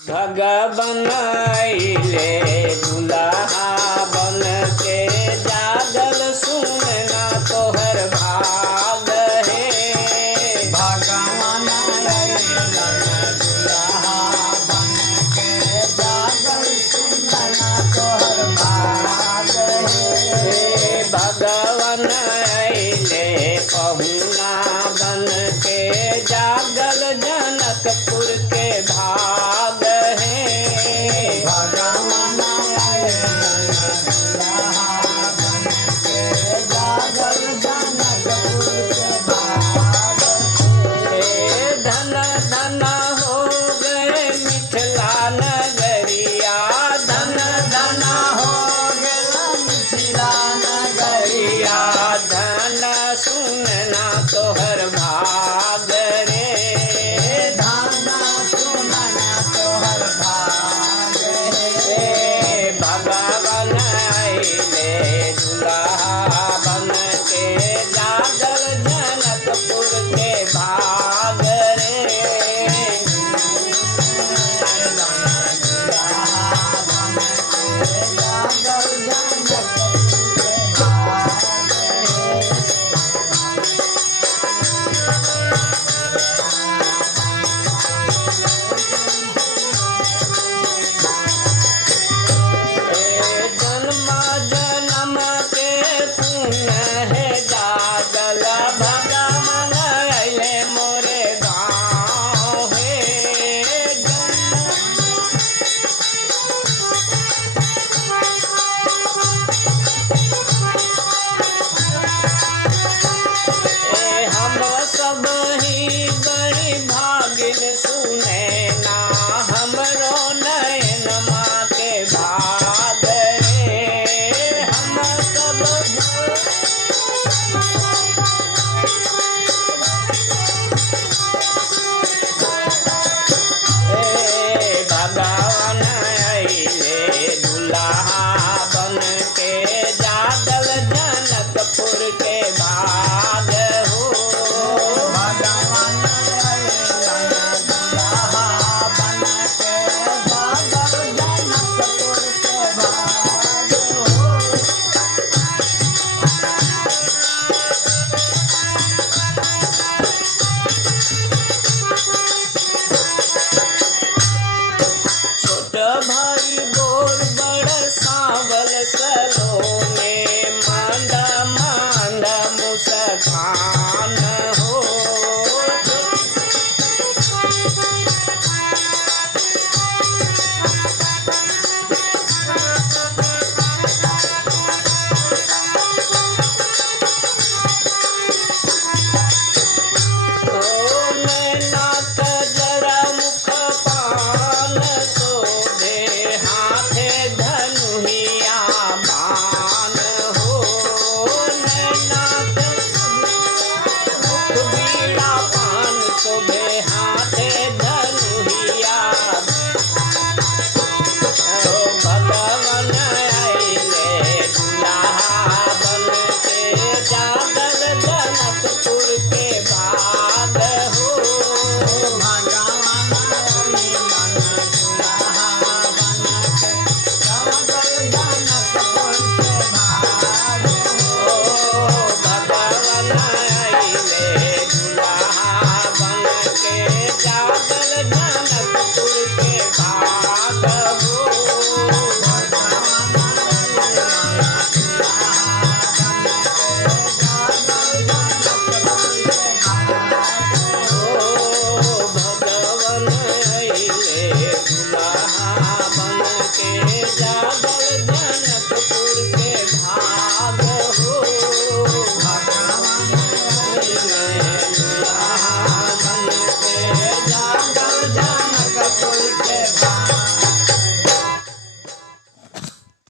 भगवन अइले दुल्हा बन के जागल सुनना तोहर भाग हे। भगवान अइले दुल्हा बन के जागल सुनना तोहर भाग हे। भगवन अइले पहुना बन के जागल जनकपुर के भाग हे। भगवान अइले दुल्हा बन के जागल जनकपुर के भाग हे। धन धन हो गए मिथिला नगरिया, धन धन हो गेला मिथिला नगरिया। धन सुनना तोहर भाग रे। धन सुनना तोहर भाग हे। भगवन अइले दुल्हा बन के जागल जनकपुर के भाग रे। जन्म जन्म के पुण्य है जागल, भगवन अइले मोरे गाँव हे। हम सब ही बड़ी भागिन सुने ना हमरो नयन माँ के भाग रे। हम सब भगवन अइले दुल्हा बन के जागल जनकपुर के भाग हो। भगवान अइले दुल्हा बन के जागल जनकपुर के भाग हो। छोट